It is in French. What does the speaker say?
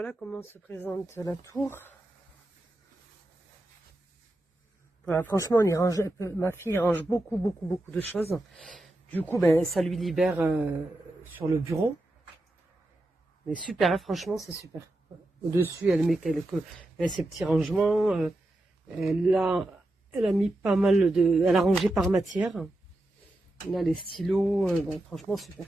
Voilà comment se présente la tour. Voilà, franchement, on y range, ma fille range beaucoup de choses. Du coup, ben, ça lui libère sur le bureau. Mais super, hein, franchement, c'est super. Au-dessus, elle met ses petits rangements. Elle a mis pas mal de... Elle a rangé par matière. Là, les stylos, bon, franchement, super.